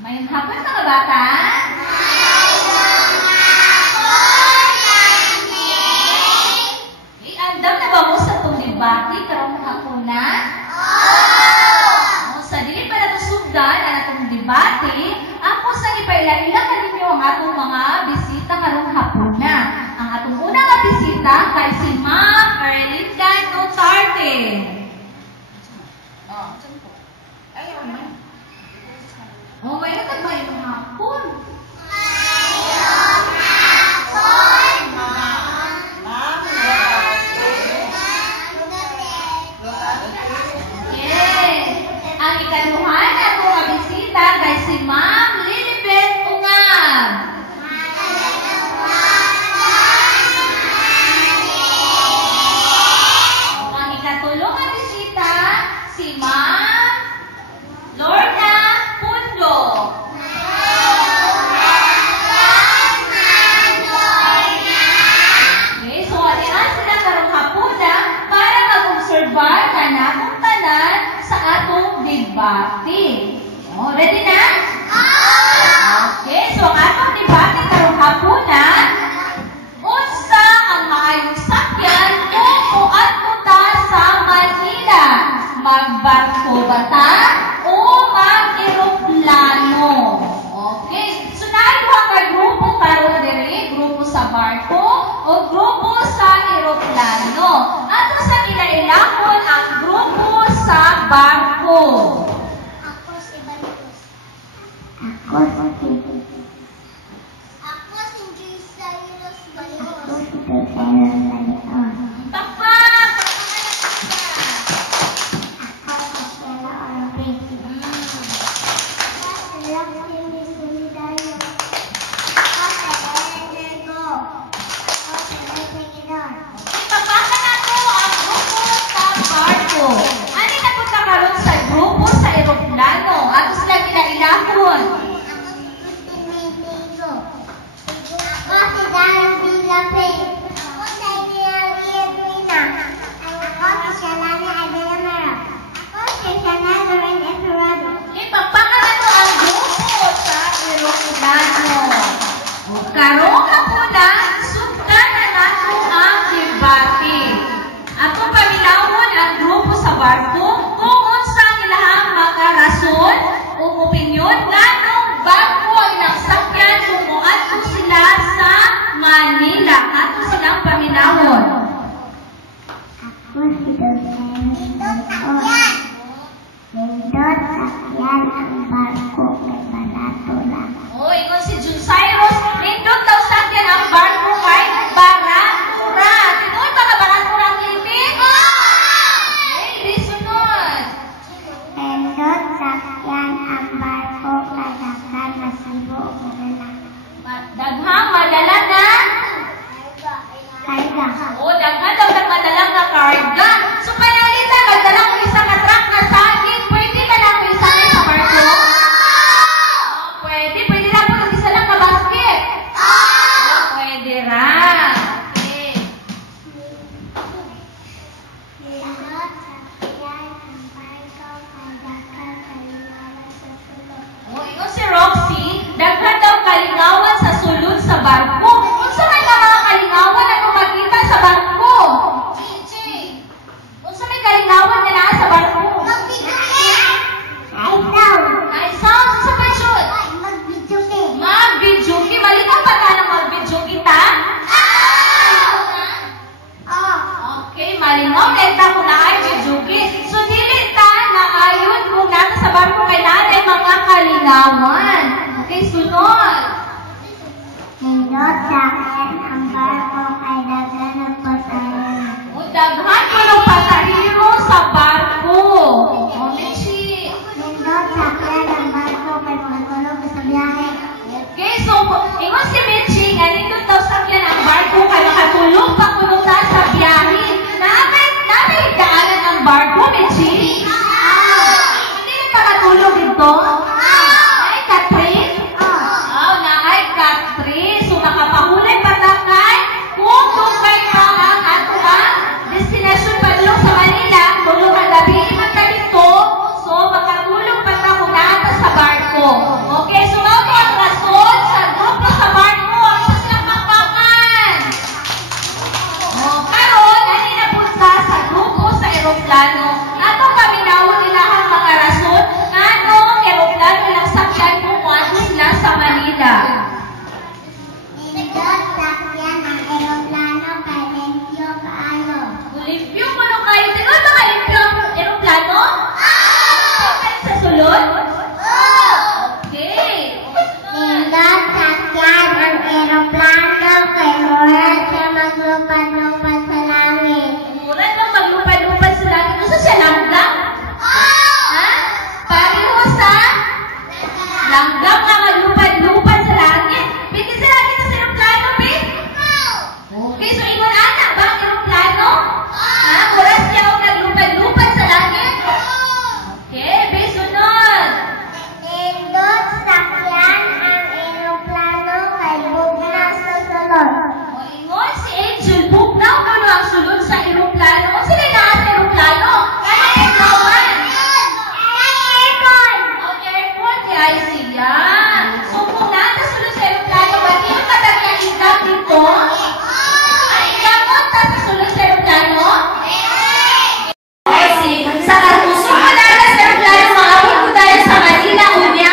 Mayong hapon mga bata? Andam na ba mo sa itong debate karong hapon na? Sa dili pa na sugdan ang atong debate, ako sa ipaila-ila ka ninyo ang atong mga bisita karong hapon na. Ang atong unang nga bisita kay si Ma'am Erlinda Duterte. May natag ba yung hapon? Ang ikaduhan na po nga bisita kay si Ma'am Lilibet Ungab. Ang ikatulong nga bisita si Ma'am Lorna Pundo. Okay, so adian sila karong hapuna para mag-obserba ka na kung tanan sa atong debate. Ready na? Okay, so ang atong debate karong hapuna, unsa ang maayong sakyan kung adto ta sa Manila? Magbarko ba ta o mag-eroplano? Okay, so naayuha ka grupo karon diri, grupo sa barko o grupo sa eroplano. Ato sa ilailahon ang grupo sa barko. Ako si Bantos. Ako si Gisairos Balos. Pakpak! Ako si Stella Orbe. Ako si Roxy Solidario. Ako si Ellen Diego. Ako si Rosie Guidon. Ipapaka na ko ang grupo sa barko. Ano na po karon sa grupo sa eroplano? Ato sila kinailahon. Ako si Christine Mendigo. Ako si Darren Villape. Ako si Emilia Edwina. Ako si Shalani Adelamera. Ako si Shana Loren Eferado. Ipapaka na ko ang grupo sa eroplano. O karong hapuna, sugdan na nato ang debate. Ato paminawon ang grupo sa barko kung unsa ilahang mga rason o opinyon nganong barko ang ilang sakyan kung moadto sila sa Manila. Ato silang paminawon. Ako si Dulcen Santos. Nindot sakyan ang barko kay barato lang. O, ingon si Jun Cyrus, nindot daw sakyan ang barko kay Baratura. Tinuod ba ka Baratura, Kimi? Okay, risunod. Nindot sakyan ang barko kay daghang masibo o madala. Daghang madala na? Karga. O, daghang daw madala nga karga. So, kaya Ha? Oras siya o naglupad-lupad sa langit? Okay, bisunod. Nindot sakyan ang eroplano kay bugna sa sulod. O ingon si Angel Bugnaw kuno ang sulod sa eroplano. O sila na sa eroplano? Ano eroplano? Airport, ay siya. So kung nasa sulod sa eroplano, ba't yung katagya ikaw dito? Ay, ikaw mo sa sulod sa eroplano? Kasi sa kapuso ko dahil sa eroplano, maabot ko dahil sa Manila, unya.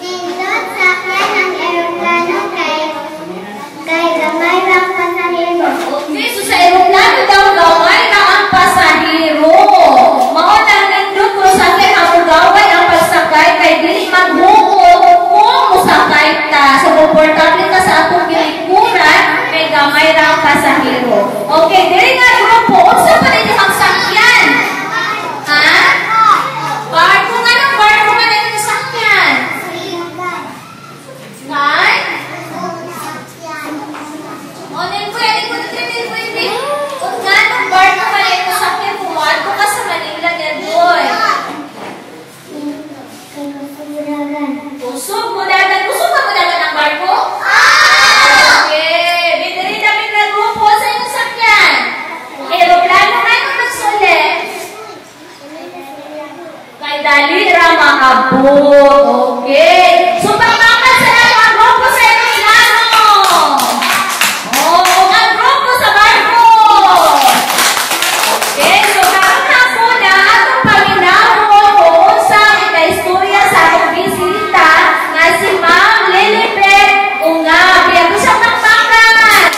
Nindot sakyan ang eroplano kay gamay lang pasahero. Okay, so sa eroplano daw gaway na ang pasahero. Maunang nindot ko sa akin ang gaway ang pagsakay kay dili magbuo kung musakay ta. So, komportable ka sa atong bilikuran kay gamay ra ang pasahero. Okay, dili nga grupo. Unsa pa rin ang sakyan? Ha? Barko nga ng barko nga rin ang sakyan. Ngay? O, pwede ko pwede. Kung nga ng barko nga rin ang sakyan, pumadto ka sa Manila niya doon. Usog mo dagat. Usog ka mo dagat ng barko? Okay. Bidiri namin na grupo sa inyong sakyan. Aeroplano nga yung nagsulit. Kay dali ra maabot. Okay. So, pagmakan sa lang ang grupo sa aeroplano. Oh, ang grupo sa barko. Okay. So, karon na po na atong paminaw kung sa istorya sa atong bisita nga si Ma'am Lilibet Ungabi. Ako siyang nakbakan.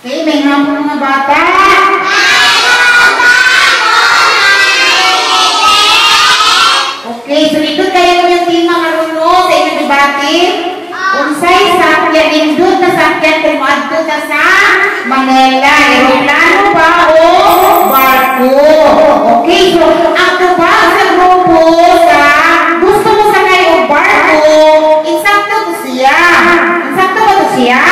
Okay, may hapon mga bata. Okay, so dito kayo yung tema marunong sa inyong debate. Unsay sakyan, nindot na sakyan kung maadto ka sa Manila. Aeroplano ba o barko? Okay, so ang tubag sa grupo sa gusto mo sakay o barko, insakto to siya. Insakto ba to siya?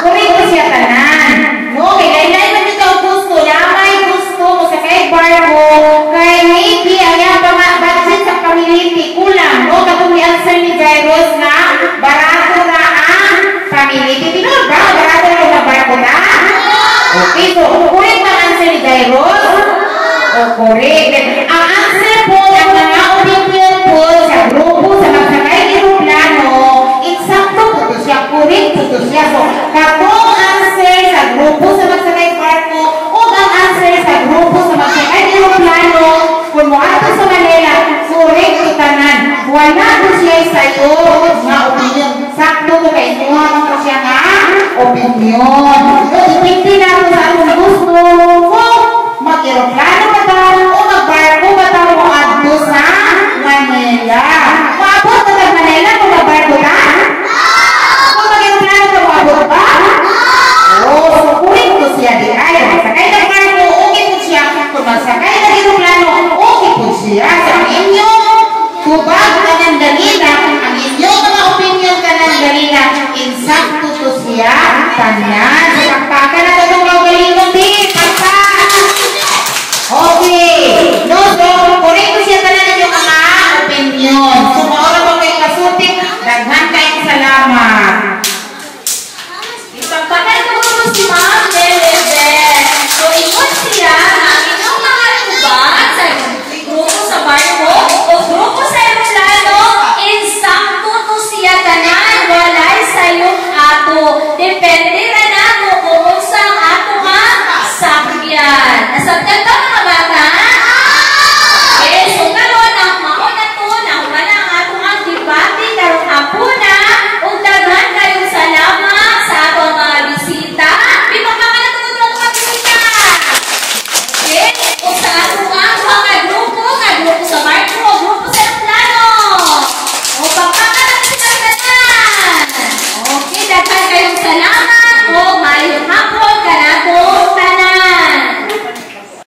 Kuring ko siya tanan. No, kay laylay man dito ang gusto. Lamay gusto mo sakay barko. Kay maybe ayaw ba budget sa pamiliti. Kulang. No, katong answer ni Jairus na barato na ang pamiliti. Tinod ba? Barato na ang barko na? Okay, so correct ang answer ni Jairus? O correct. Ang answer po ng mga opinion po sa grupo sa magsakay eroplano, insakto po to siya. Correct po to siya. So, katong answer sa grupo sa magsakay barko o ang answer sa grupo sa magsakay eroplano, kung mo ato sa Manila, correct to tanan. Wala po siya sa'yo nga opinion. Sakto to kay inuha mo po siya nga opinion. So, dipindi na po sa atong gusto kung mag-eroplano ba tayo o mag-barko ba tayo o adto sa Manila. Maabot ka sa Manila kung mag-barko ta? Kung mag-eroplano ka, maabot ba? Oo, so kuring ko siya di ay. Masakay ng barko, okay po siya. Kung masakay ng eroplano, okay po siya. Sa inyong tubag ka ng dalila, ang inyong mga opinion ka ng dalila, insakto to siya, tanya.